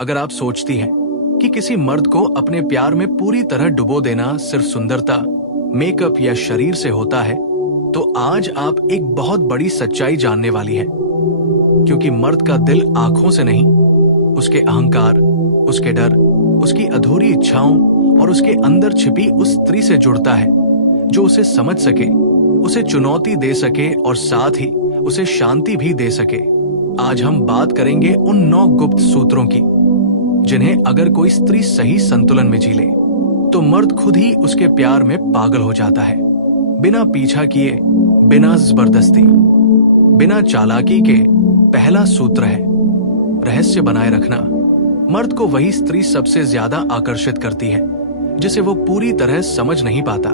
अगर आप सोचती हैं कि किसी मर्द को अपने प्यार में पूरी तरह डुबो देना सिर्फ सुंदरता, मेकअप या शरीर से होता है, तो आज आप एक बहुत बड़ी सच्चाई जानने वाली हैं। क्योंकि मर्द का दिल आंखों से नहीं, उसके अहंकार, उसके डर, उसकी अधूरी इच्छाओं और उसके अंदर छिपी उस स्त्री से जुड़ता है जो उसे समझ सके, उसे चुनौती दे सके और साथ ही उसे शांति भी दे सके। आज हम बात करेंगे उन 9 गुप्त सूत्रों की जिन्हें अगर कोई स्त्री सही संतुलन में जी ले तो मर्द खुद ही उसके प्यार में पागल हो जाता है। बिना पीछा किए, बिना जबरदस्ती, बिना चालाकी के पहला सूत्र है रहस्य बनाए रखना। मर्द को वही स्त्री सबसे ज्यादा आकर्षित करती है जिसे वो पूरी तरह समझ नहीं पाता,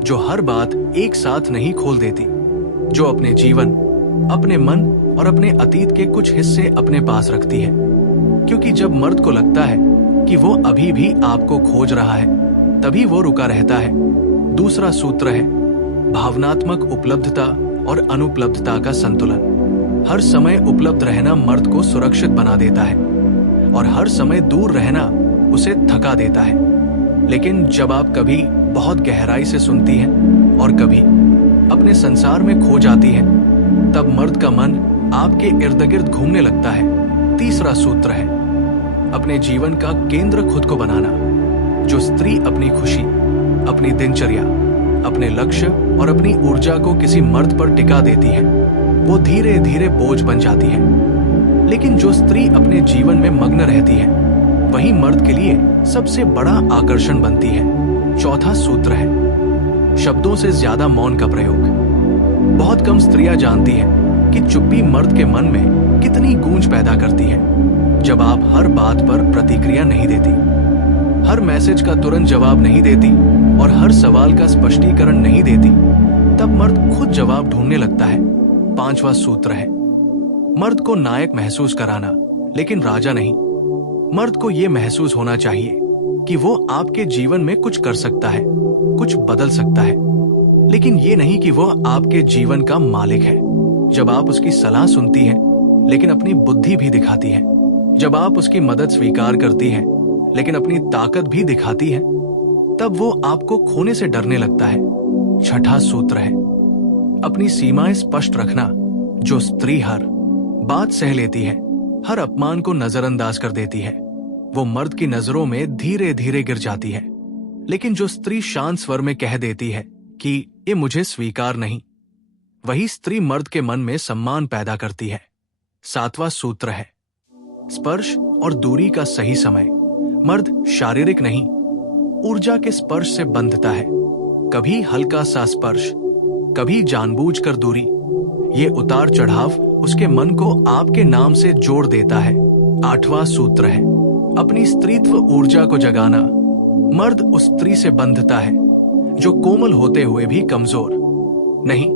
जो हर बात एक साथ नहीं खोल देती, जो अपने जीवन, अपने मन और अपने अतीत के कुछ हिस्से अपने पास रखती है। क्योंकि जब मर्द को लगता है कि वो अभी भी आपको खोज रहा है, तभी वो रुका रहता है। दूसरा सूत्र है भावनात्मक उपलब्धता और अनुपलब्धता का संतुलन। हर समय उपलब्ध रहना मर्द को सुरक्षित बना देता है और हर समय दूर रहना उसे थका देता है। लेकिन जब आप कभी बहुत गहराई से सुनती हैं और कभी अपने संसार में खो जाती हैं, तब मर्द का मन आपके इर्द गिर्द घूमने लगता है। तीसरा सूत्र है अपने जीवन का केंद्र खुद को बनाना। जो स्त्री अपनी खुशी, अपनी दिनचर्या, अपने लक्ष्य और अपनी ऊर्जा को किसी मर्द पर टिका देती है, वो धीरे धीरे बोझ बन जाती है। लेकिन जो स्त्री अपने जीवन में मग्न रहती है, वही मर्द के लिए सबसे बड़ा आकर्षण बनती है। चौथा सूत्र है शब्दों से ज्यादा मौन का प्रयोग। बहुत कम स्त्रियां जानती हैं कि चुप्पी मर्द के मन में कितनी गूंज पैदा करती है। जब आप हर बात पर प्रतिक्रिया नहीं देती, हर मैसेज का तुरंत जवाब नहीं देती और हर सवाल का स्पष्टीकरण नहीं देती, तब मर्द खुद जवाब ढूंढने लगता है। पांचवा सूत्र है मर्द को नायक महसूस कराना, लेकिन राजा नहीं। मर्द को यह महसूस होना चाहिए कि वो आपके जीवन में कुछ कर सकता है, कुछ बदल सकता है, लेकिन ये नहीं कि वो आपके जीवन का मालिक है। जब आप उसकी सलाह सुनती हैं, लेकिन अपनी बुद्धि भी दिखाती हैं, जब आप उसकी मदद स्वीकार करती हैं, लेकिन अपनी ताकत भी दिखाती हैं, तब वो आपको खोने से डरने लगता है। छठा सूत्र है अपनी सीमाएं स्पष्ट रखना। जो स्त्री हर बात सह लेती है, हर अपमान को नजरअंदाज कर देती है, वो मर्द की नजरों में धीरे धीरे गिर जाती है। लेकिन जो स्त्री शांत स्वर में कह देती है कि ये मुझे स्वीकार नहीं, वही स्त्री मर्द के मन में सम्मान पैदा करती है। सातवां सूत्र है स्पर्श और दूरी का सही समय। मर्द शारीरिक नहीं, ऊर्जा के स्पर्श से बंधता है। कभी हल्का सा स्पर्श, कभी जानबूझकर दूरी। ये उतार चढ़ाव उसके मन को आपके नाम से जोड़ देता है। आठवां सूत्र है अपनी स्त्रीत्व ऊर्जा को जगाना। मर्द उस स्त्री से बंधता है जो कोमल होते हुए भी कमजोर नहीं,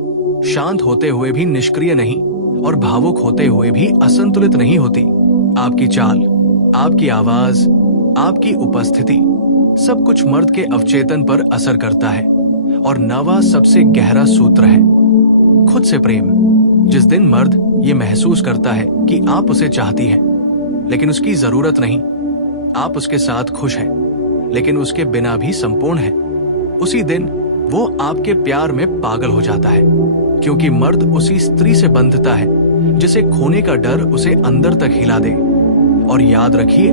शांत होते हुए भी निष्क्रिय नहीं और भावुक होते हुए भी असंतुलित नहीं होती। आपकी चाल, आपकी आवाज, आपकी उपस्थिति, सब कुछ मर्द के अवचेतन पर असर करता है। और नवा सबसे गहरा सूत्र है खुद से प्रेम। जिस दिन मर्द ये महसूस करता है कि आप उसे चाहती हैं, लेकिन उसकी जरूरत नहीं, आप उसके साथ खुश हैं, लेकिन उसके बिना भी संपूर्ण है, उसी दिन वो आपके प्यार में पागल हो जाता है। क्योंकि मर्द उसी स्त्री से बंधता है जिसे खोने का डर उसे अंदर तक हिला दे। और याद रखिए,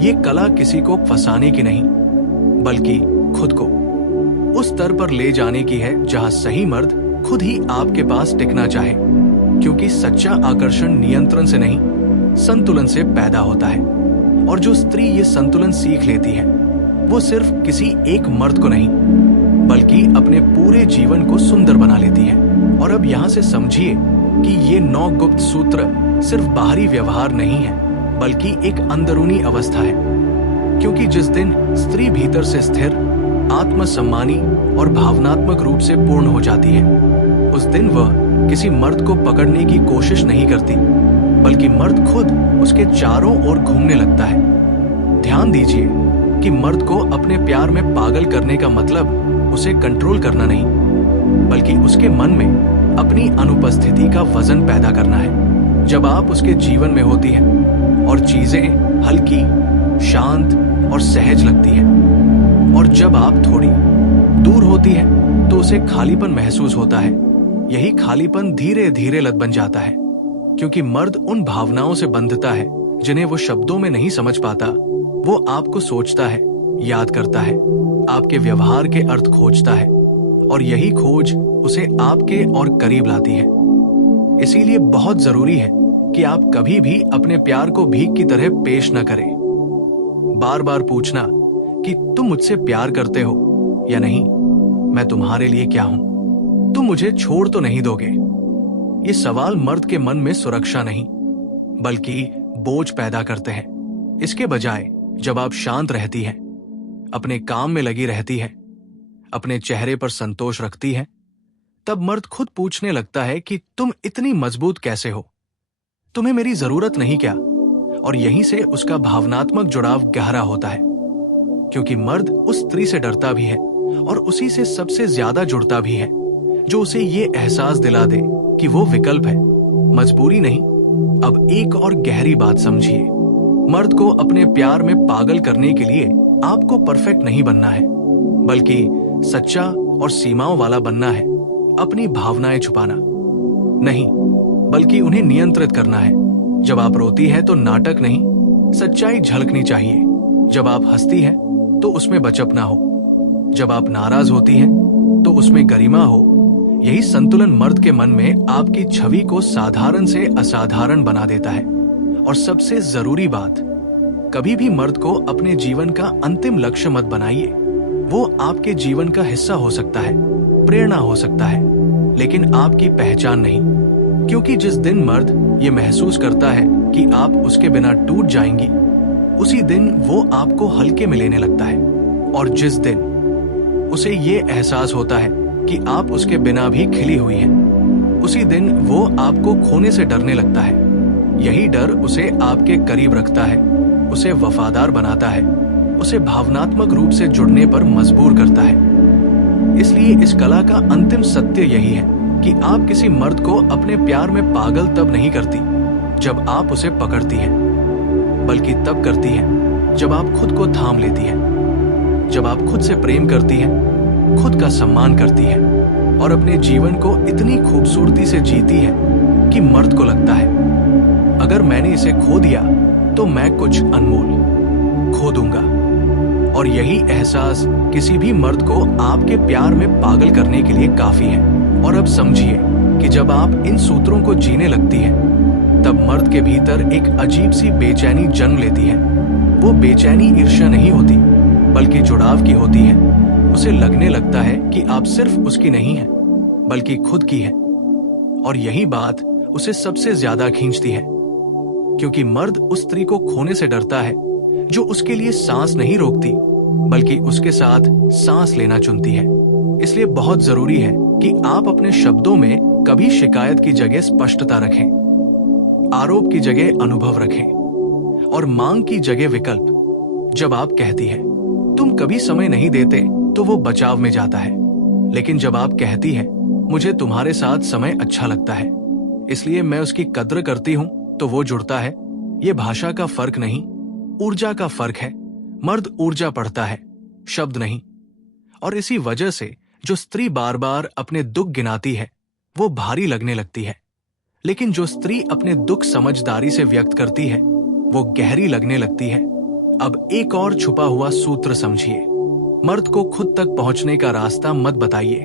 ये कला किसी को फंसाने की नहीं, बल्कि खुद को उस स्तर पर ले जाने की है जहां सही मर्द खुद ही आपके पास टिकना चाहे। क्योंकि सच्चा आकर्षण नियंत्रण से नहीं, संतुलन से पैदा होता है। और जो स्त्री ये संतुलन सीख लेती है, वो सिर्फ किसी एक मर्द को नहीं, बल्कि अपने पूरे जीवन को सुंदर बना लेती है। और अब यहाँ से समझिए कि ये 9 गुप्त सूत्र सिर्फ बाहरी व्यवहार नहीं है, बल्कि एक अंदरूनी अवस्था है। क्योंकि जिस दिन स्त्री भीतर से स्थिर, आत्मसम्मानी और भावनात्मक रूप से पूर्ण हो जाती है, उस दिन वह किसी मर्द को पकड़ने की कोशिश नहीं करती, बल्कि मर्द खुद उसके चारों ओर घूमने लगता है। ध्यान दीजिए कि मर्द को अपने प्यार में पागल करने का मतलब उसे कंट्रोल करना नहीं, बल्कि उसके मन में अपनी अनुपस्थिति का वजन पैदा करना है। जब आप उसके जीवन में होती हैं और चीजें हल्की, शांत और सहज लगती है। और जब आप थोड़ी दूर होती है तो उसे खालीपन महसूस होता है। यही खालीपन धीरे धीरे लत बन जाता है, क्योंकि मर्द उन भावनाओं से बंधता है जिन्हें वो शब्दों में नहीं समझ पाता। वो आपको सोचता है, याद करता है, आपके व्यवहार के अर्थ खोजता है, और यही खोज उसे आपके और करीब लाती है। इसीलिए बहुत जरूरी है कि आप कभी भी अपने प्यार को भीख की तरह पेश न करें। बार बार पूछना कि तुम मुझसे प्यार करते हो या नहीं, मैं तुम्हारे लिए क्या हूं, तुम मुझे छोड़ तो नहीं दोगे। ये सवाल मर्द के मन में सुरक्षा नहीं बल्कि बोझ पैदा करते हैं। इसके बजाय जब आप शांत रहती हैं, अपने काम में लगी रहती हैं, अपने चेहरे पर संतोष रखती हैं, तब मर्द खुद पूछने लगता है कि तुम इतनी मजबूत कैसे हो, तुम्हें मेरी जरूरत नहीं क्या। और यहीं से उसका भावनात्मक जुड़ाव गहरा होता है, क्योंकि मर्द उस स्त्री से डरता भी है और उसी से सबसे ज्यादा जुड़ता भी है जो उसे ये एहसास दिला दे कि वो विकल्प है, मजबूरी नहीं। अब एक और गहरी बात समझिए, मर्द को अपने प्यार में पागल करने के लिए आपको परफेक्ट नहीं बनना है, बल्कि सच्चा और सीमाओं वाला बनना है। अपनी भावनाएं छुपाना नहीं, बल्कि उन्हें नियंत्रित करना है। जब आप रोती है तो नाटक नहीं, सच्चाई झलकनी चाहिए। जब आप हंसती है तो उसमें बचपना हो, जब आप नाराज होती है तो उसमें गरिमा हो। यही संतुलन मर्द के मन में आपकी छवि को साधारण से असाधारण बना देता है। और सबसे जरूरी बात, कभी भी मर्द को अपने जीवन का अंतिम लक्ष्य मत बनाइए। वो आपके जीवन का हिस्सा हो सकता है, प्रेरणा हो सकता है, लेकिन आपकी पहचान नहीं। क्योंकि जिस दिन मर्द ये महसूस करता है कि आप उसके बिना टूट जाएंगी, उसी दिन वो आपको हल्के में लेने लगता है। और जिस दिन उसे ये एहसास होता है कि आप उसके बिना भी खिली हुई हैं, उसी दिन वो आपको खोने से डरने लगता है। यही डर उसे आपके करीब रखता है, उसे वफादार बनाता है, उसे भावनात्मक रूप से जुड़ने पर मजबूर करता है। इसलिए इस कला का अंतिम सत्य यही है कि आप किसी मर्द को अपने प्यार में पागल तब नहीं करती जब आप उसे पकड़ती हैं, बल्कि तब करती हैं जब आप खुद को थाम लेती हैं, जब आप खुद से प्रेम करती हैं, खुद का सम्मान करती हैं और अपने जीवन को इतनी खूबसूरती से जीती है कि मर्द को लगता है, अगर मैंने इसे खो दिया तो मैं कुछ अनमोल खो दूंगा। और यही एहसास किसी भी मर्द को आपके प्यार में पागल करने के लिए काफी है। और अब समझिए कि जब आप इन सूत्रों को जीने लगती हैं, तब मर्द के भीतर एक अजीब सी बेचैनी जन्म लेती है। वो बेचैनी ईर्ष्या नहीं होती, बल्कि जुड़ाव की होती है। उसे लगने लगता है कि आप सिर्फ उसकी नहीं है, बल्कि खुद की है। और यही बात उसे सबसे ज्यादा खींचती है, क्योंकि मर्द उस स्त्री को खोने से डरता है जो उसके लिए सांस नहीं रोकती, बल्कि उसके साथ सांस लेना चुनती है। इसलिए बहुत जरूरी है कि आप अपने शब्दों में कभी शिकायत की जगह स्पष्टता रखें, आरोप की जगह अनुभव रखें और मांग की जगह विकल्प। जब आप कहती है तुम कभी समय नहीं देते, तो वो बचाव में जाता है। लेकिन जब आप कहती है मुझे तुम्हारे साथ समय अच्छा लगता है, इसलिए मैं उसकी कद्र करती हूं, तो वो जुड़ता है। ये भाषा का फर्क नहीं, ऊर्जा का फर्क है। मर्द ऊर्जा पढ़ता है, शब्द नहीं। और इसी वजह से जो स्त्री बार बार अपने दुख गिनाती है, वो भारी लगने लगती है। लेकिन जो स्त्री अपने दुख समझदारी से व्यक्त करती है, वो गहरी लगने लगती है। अब एक और छुपा हुआ सूत्र समझिए, मर्द को खुद तक पहुंचने का रास्ता मत बताइए,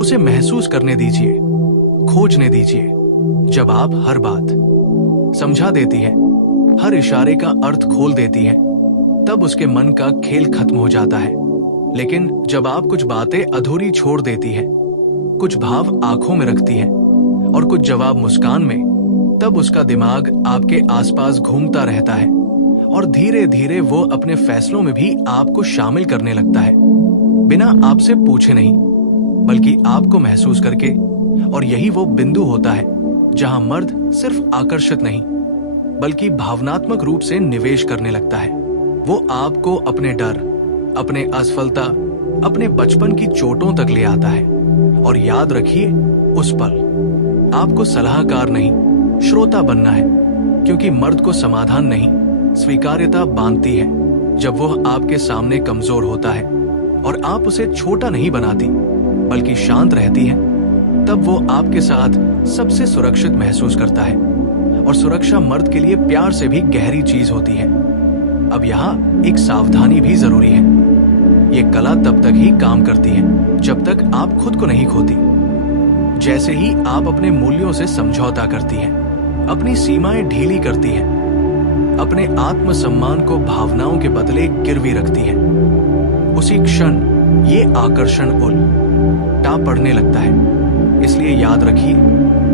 उसे महसूस करने दीजिए, खोजने दीजिए। जब आप हर बात समझा देती है, हर इशारे का अर्थ खोल देती है, तब उसके मन का खेल खत्म हो जाता है। लेकिन जब आप कुछ बातें अधूरी छोड़ देती है, कुछ भाव आंखों में रखती है और कुछ जवाब मुस्कान में, तब उसका दिमाग आपके आसपास घूमता रहता है और धीरे धीरे वो अपने फैसलों में भी आपको शामिल करने लगता है, बिना आपसे पूछे नहीं, बल्कि आपको महसूस करके। और यही वो बिंदु होता है जहां मर्द सिर्फ आकर्षित नहीं, बल्कि भावनात्मक रूप से निवेश करने लगता है। वो आपको अपने डर, अपने असफलता, अपने बचपन की चोटों तक ले आता है। और याद रखिए, उस पल आपको सलाहकार नहीं, श्रोता बनना है, क्योंकि मर्द को समाधान नहीं, स्वीकार्यता बांधती है जब वह आपके सामने कमजोर होता है और आप उसे छोटा नहीं बनाती बल्कि शांत रहती है, तब वो आपके साथ सबसे सुरक्षित महसूस करता है। और सुरक्षा मर्द के लिए प्यार से भी गहरी चीज होती है। अब यहाँ एक सावधानी भी जरूरी है। ये कला तब तक ही काम करती है जब तक आप खुद को नहीं खोती। जैसे ही आप अपने मूल्यों से समझौता करती हैं, अपनी सीमाएं ढीली करती हैं, अपने आत्मसम्मान को भावनाओं के बदले गिरवी रखती हैं, उसी क्षण ये आकर्षण उल्टा पड़ने लगता है। इसलिए याद रखिए,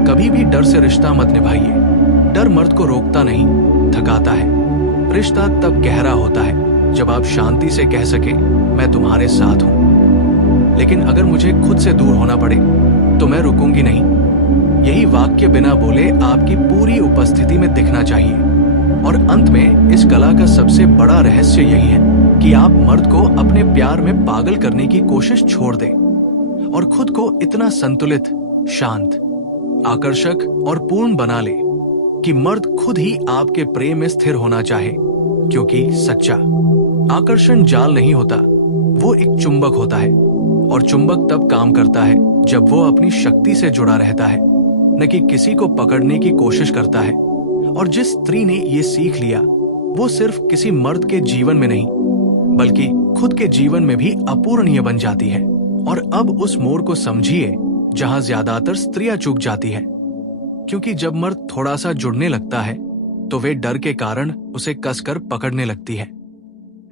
कभी भी डर से रिश्ता मत निभाइए। डर मर्द को रोकता नहीं, थकाता है। रिश्ता तब गहरा होता है जब आप शांति से कह सके, मैं तुम्हारे साथ हूं, लेकिन अगर मुझे खुद से दूर होना पड़े तो मैं रुकूंगी नहीं। यही वाक्य बिना बोले आपकी पूरी उपस्थिति में दिखना चाहिए। और अंत में इस कला का सबसे बड़ा रहस्य यही है कि आप मर्द को अपने प्यार में पागल करने की कोशिश छोड़ दें और खुद को इतना संतुलित, शांत, आकर्षक और पूर्ण बना ले कि मर्द खुद ही आपके प्रेम में स्थिर होना चाहे। क्योंकि सच्चा आकर्षण जाल नहीं होता, वो एक चुंबक होता है। और चुंबक तब काम करता है जब वो अपनी शक्ति से जुड़ा रहता है, न कि किसी को पकड़ने की कोशिश करता है। और जिस स्त्री ने ये सीख लिया, वो सिर्फ किसी मर्द के जीवन में नहीं बल्कि खुद के जीवन में भी अपूरणीय बन जाती है। और अब उस मोड़ को समझिए जहां ज्यादातर स्त्रियां चूक जाती है। क्योंकि जब मर्द थोड़ा सा जुड़ने लगता है तो वे डर के कारण उसे कसकर पकड़ने लगती है,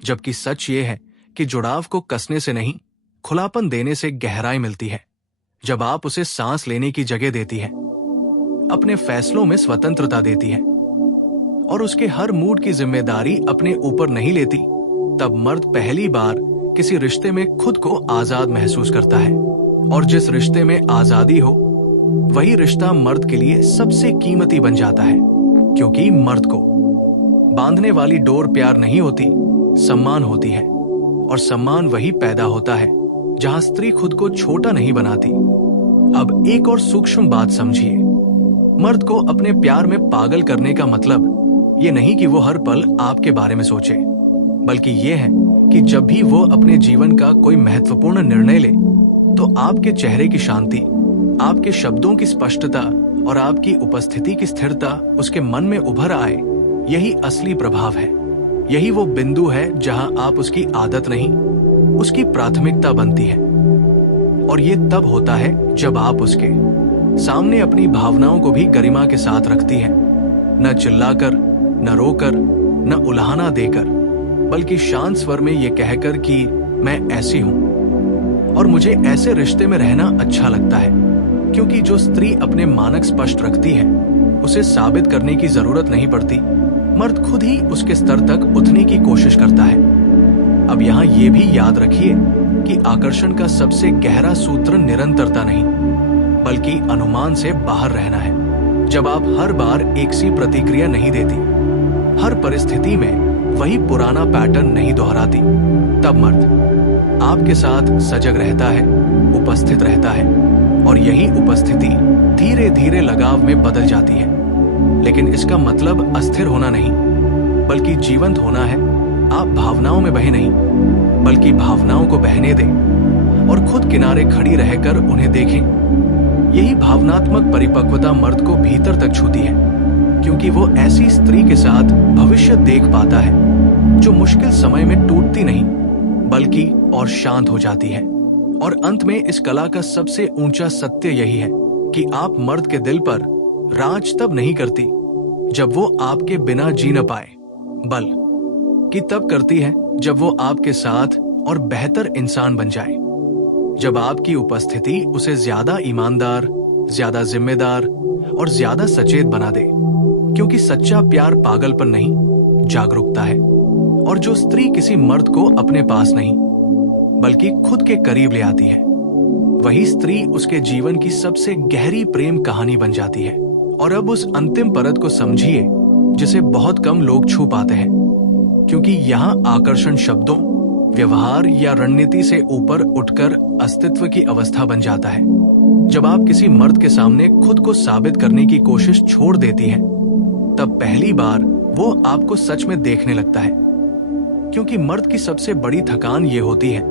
जबकि सच ये है कि जुड़ाव को कसने से नहीं, खुलापन देने से गहराई मिलती है। जब आप उसे सांस लेने की जगह देती है, अपने फैसलों में स्वतंत्रता देती है और उसके हर मूड की जिम्मेदारी अपने ऊपर नहीं लेती, तब मर्द पहली बार किसी रिश्ते में खुद को आजाद महसूस करता है। और जिस रिश्ते में आजादी हो, वही रिश्ता मर्द के लिए सबसे कीमती बन जाता है। क्योंकि मर्द को बांधने वाली डोर प्यार नहीं होती, सम्मान होती है। और सम्मान वही पैदा होता है जहां स्त्री खुद को छोटा नहीं बनाती। अब एक और सूक्ष्म बात समझिए, मर्द को अपने प्यार में पागल करने का मतलब ये नहीं कि वो हर पल आपके बारे में सोचे, बल्कि ये है कि जब भी वो अपने जीवन का कोई महत्वपूर्ण निर्णय ले तो आपके चेहरे की शांति, आपके शब्दों की स्पष्टता और आपकी उपस्थिति की स्थिरता उसके मन में उभर आए। यही असली प्रभाव है। यही वो बिंदु है जहां आप उसकी आदत नहीं, उसकी प्राथमिकता बनती है। और ये तब होता है जब आप उसके सामने अपनी भावनाओं को भी गरिमा के साथ रखती हैं, न चिल्लाकर, न रोकर, न उल्हाना देकर, बल्कि शांत स्वर में ये कहकर कि मैं ऐसी हूं और मुझे ऐसे रिश्ते में रहना अच्छा लगता है। क्योंकि जो स्त्री अपने मानक स्पष्ट रखती है, उसे साबित करने की जरूरत नहीं पड़ती। मर्द खुद ही उसके स्तर तक उठने की कोशिश करता है। अब यहाँ ये भी याद रखिए कि आकर्षण का सबसे गहरा सूत्र निरंतरता नहीं, बल्कि अनुमान से बाहर रहना है। जब आप हर बार एक सी प्रतिक्रिया नहीं देती, हर परिस्थिति में वही पुराना पैटर्न नहीं दोहराती, तब मर्द आपके साथ सजग रहता है, उपस्थित रहता है। और यही उपस्थिति धीरे धीरे लगाव में बदल जाती है। लेकिन इसका मतलब अस्थिर होना नहीं, बल्कि जीवंत होना है। आप भावनाओं में बहे नहीं, बल्कि भावनाओं को बहने दें और खुद किनारे खड़ी रहकर उन्हें देखें। यही भावनात्मक परिपक्वता मर्द को भीतर तक छूती है, क्योंकि वो ऐसी स्त्री के साथ भविष्य देख पाता है जो मुश्किल समय में टूटती नहीं, बल्कि और शांत हो जाती है। और अंत में इस कला का सबसे ऊंचा सत्य यही है कि आप मर्द के दिल पर राज तब नहीं करती जब वो आपके बिना जी न पाए, बल्कि तब करती है जब वो आपके साथ और बेहतर इंसान बन जाए। जब आपकी उपस्थिति उसे ज्यादा ईमानदार, ज्यादा जिम्मेदार और ज्यादा सचेत बना दे। क्योंकि सच्चा प्यार पागलपन नहीं, जागरूकता है। और जो स्त्री किसी मर्द को अपने पास नहीं बल्कि खुद के करीब ले आती है, वही स्त्री उसके जीवन की सबसे गहरी प्रेम कहानी बन जाती है। और अब उस अंतिम परत को समझिए जिसे बहुत कम लोग छू पाते हैं, क्योंकि यहाँ आकर्षण शब्दों, व्यवहार या रणनीति से ऊपर उठकर अस्तित्व की अवस्था बन जाता है। जब आप किसी मर्द के सामने खुद को साबित करने की कोशिश छोड़ देती हैं, तब पहली बार वो आपको सच में देखने लगता है। क्योंकि मर्द की सबसे बड़ी थकान ये होती है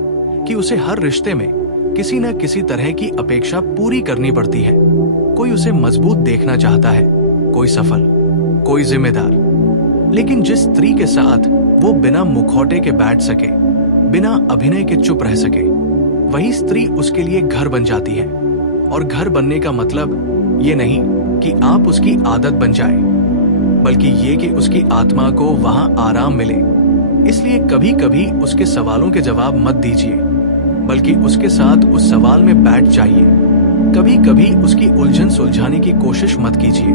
कि उसे हर रिश्ते में किसी न किसी तरह की अपेक्षा पूरी करनी पड़ती है। कोई उसे मजबूत देखना चाहता है, कोई सफल, कोई जिम्मेदार। लेकिन जिस स्त्री के साथ वो बिना मुखौटे के बैठ सके, बिना अभिनय के चुप रह सके, वही स्त्री उसके लिए घर बन जाती है। और घर बनने का मतलब ये नहीं कि आप उसकी आदत बन जाए, बल्कि ये कि उसकी आत्मा को वहां आराम मिले। इसलिए कभी कभी उसके सवालों के जवाब मत दीजिए, बल्कि उसके साथ उस सवाल में बैठ जाइए। कभी कभी उसकी उलझन सुलझाने की कोशिश मत कीजिए,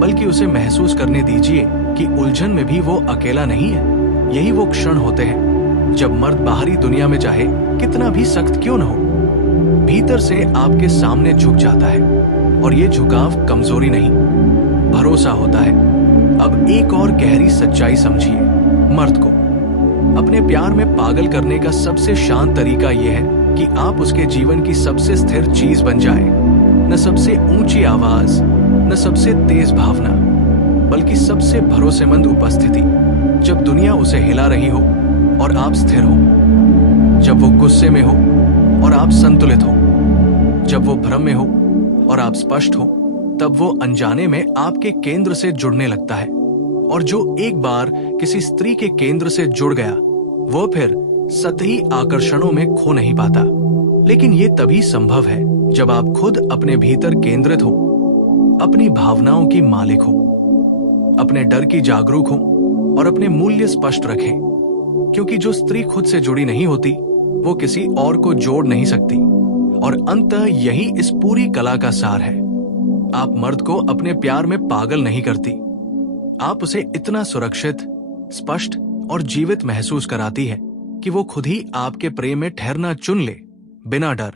बल्कि उसे महसूस करने दीजिए कि उलझन में भी वो अकेला नहीं है। यही वो क्षण होते हैं जब मर्द बाहरी दुनिया में चाहे कितना भी सख्त क्यों न हो, भीतर से आपके सामने झुक जाता है। और ये झुकाव कमजोरी नहीं, भरोसा होता है। अब एक और गहरी सच्चाई समझिए। मर्द को अपने प्यार में पागल करने का सबसे शांत तरीका यह है कि आप उसके जीवन की सबसे स्थिर चीज बन जाए। न सबसे ऊंची आवाज, न सबसे तेज भावना, बल्कि सबसे भरोसेमंद उपस्थिति। जब दुनिया उसे हिला रही हो और आप स्थिर हो, जब वो गुस्से में हो और आप संतुलित हो, जब वो भ्रम में हो और आप स्पष्ट हो, तब वो अनजाने में आपके केंद्र से जुड़ने लगता है। और जो एक बार किसी स्त्री के केंद्र से जुड़ गया, वो फिर सतही आकर्षणों में खो नहीं पाता। लेकिन ये तभी संभव है जब आप खुद अपने भीतर केंद्रित हो, अपनी भावनाओं की मालिक हो, अपने डर की जागरूक हो और अपने मूल्य स्पष्ट रखें। क्योंकि जो स्त्री खुद से जुड़ी नहीं होती, वो किसी और को जोड़ नहीं सकती। और अंततः यही इस पूरी कला का सार है। आप मर्द को अपने प्यार में पागल नहीं करती, आप उसे इतना सुरक्षित, स्पष्ट और जीवित महसूस कराती है कि वो खुद ही आपके प्रेम में ठहरना चुन ले, बिना डर,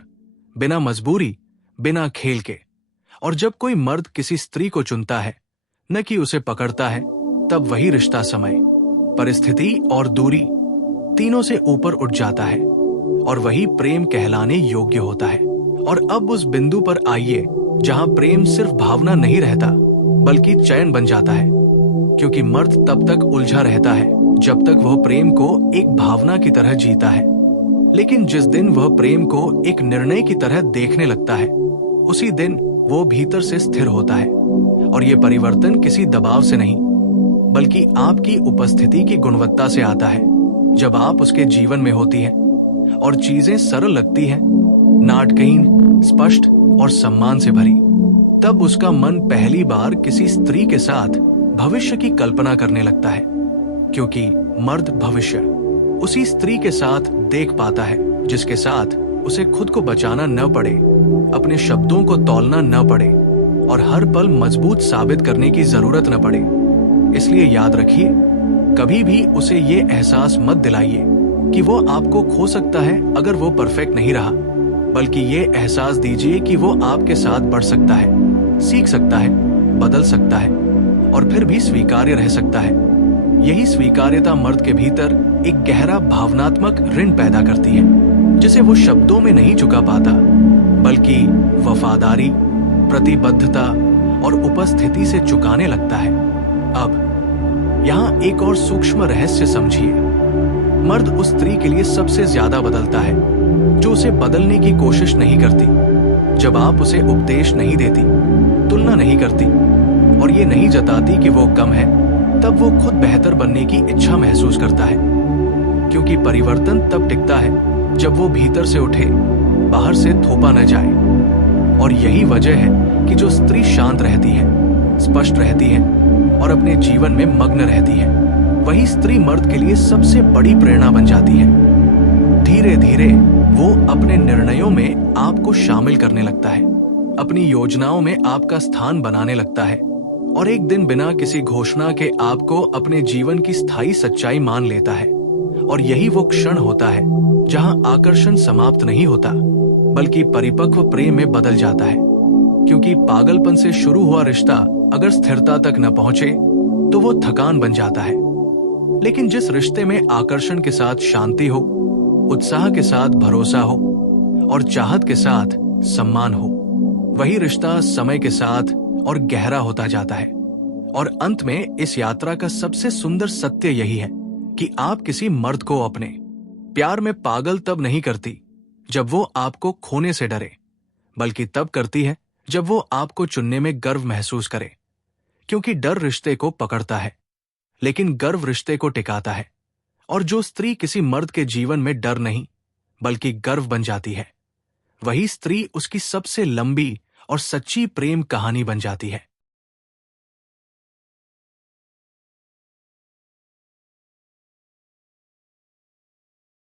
बिना मजबूरी, बिना खेल के। और जब कोई मर्द किसी स्त्री को चुनता है, न कि उसे पकड़ता है, तब वही रिश्ता समय, परिस्थिति और दूरी तीनों से ऊपर उठ जाता है और वही प्रेम कहलाने योग्य होता है। और अब उस बिंदु पर आइए जहां प्रेम सिर्फ भावना नहीं रहता, बल्कि चयन बन जाता है। क्योंकि मर्द तब तक उलझा रहता है जब तक वह प्रेम को एक भावना की तरह जीता है। लेकिन जिस दिन वह प्रेम को एक निर्णय की तरह देखने लगता है, उसी दिन वो भीतर से स्थिर होता है। और ये परिवर्तन किसी दबाव से नहीं, बल्कि आपकी उपस्थिति की गुणवत्ता से आता है। जब आप उसके जीवन में होती हैं और चीजें सरल लगती हैं, नाटकीन, स्पष्ट और सम्मान से भरी, तब उसका मन पहली बार किसी स्त्री के साथ भविष्य की कल्पना करने लगता है। क्योंकि मर्द भविष्य उसी स्त्री के साथ देख पाता है जिसके साथ उसे खुद को बचाना न पड़े, अपने शब्दों को तौलना न पड़े और हर पल मजबूत साबित करने की जरूरत न पड़े। इसलिए याद रखिए, कभी भी उसे ये एहसास मत दिलाइए कि वो आपको खो सकता है अगर वो परफेक्ट नहीं रहा, बल्कि ये एहसास दीजिए कि वो आपके साथ बढ़ सकता है, सीख सकता है, बदल सकता है और फिर भी स्वीकार्य रह सकता है। यही स्वीकार्यता मर्द के भीतर एक गहरा भावनात्मक ऋण पैदा करती है, जिसे वो शब्दों में नहीं चुका पाता, बल्कि वफादारी, प्रतिबद्धता और उपस्थिति से चुकाने लगता है। अब यहाँ एक और सूक्ष्म रहस्य समझिए। मर्द उस स्त्री के लिए सबसे ज्यादा बदलता है जो उसे बदलने की कोशिश नहीं करती। जब आप उसे उपदेश नहीं देती, तुलना नहीं करती और ये नहीं जताती कि वो कम है, तब वो खुद बेहतर बनने की इच्छा महसूस करता है। क्योंकि परिवर्तन तब टिकता है जब वो भीतर से उठे, बाहर से थोपा न जाए। और यही वजह है कि जो स्त्री शांत रहती है, स्पष्ट रहती है और अपने जीवन में मग्न रहती है, वही स्त्री मर्द के लिए सबसे बड़ी प्रेरणा बन जाती है। धीरे धीरे वो अपने निर्णयों में आपको शामिल करने लगता है, अपनी योजनाओं में आपका स्थान बनाने लगता है और एक दिन बिना किसी घोषणा के आपको अपने जीवन की स्थायी सच्चाई मान लेता है। और यही वो क्षण होता है जहां आकर्षण समाप्त नहीं होता, बल्कि परिपक्व प्रेम में बदल जाता है। क्योंकि पागलपन से शुरू हुआ रिश्ता अगर स्थिरता तक न पहुंचे तो वो थकान बन जाता है। लेकिन जिस रिश्ते में आकर्षण के साथ शांति हो, उत्साह के साथ भरोसा हो और चाहत के साथ सम्मान हो, वही रिश्ता समय के साथ और गहरा होता जाता है। और अंत में इस यात्रा का सबसे सुंदर सत्य यही है कि आप किसी मर्द को अपने प्यार में पागल तब नहीं करती जब वो आपको खोने से डरे, बल्कि तब करती है जब वो आपको चुनने में गर्व महसूस करे। क्योंकि डर रिश्ते को पकड़ता है, लेकिन गर्व रिश्ते को टिकाता है। और जो स्त्री किसी मर्द के जीवन में डर नहीं बल्कि गर्व बन जाती है, वही स्त्री उसकी सबसे लंबी और सच्ची प्रेम कहानी बन जाती है।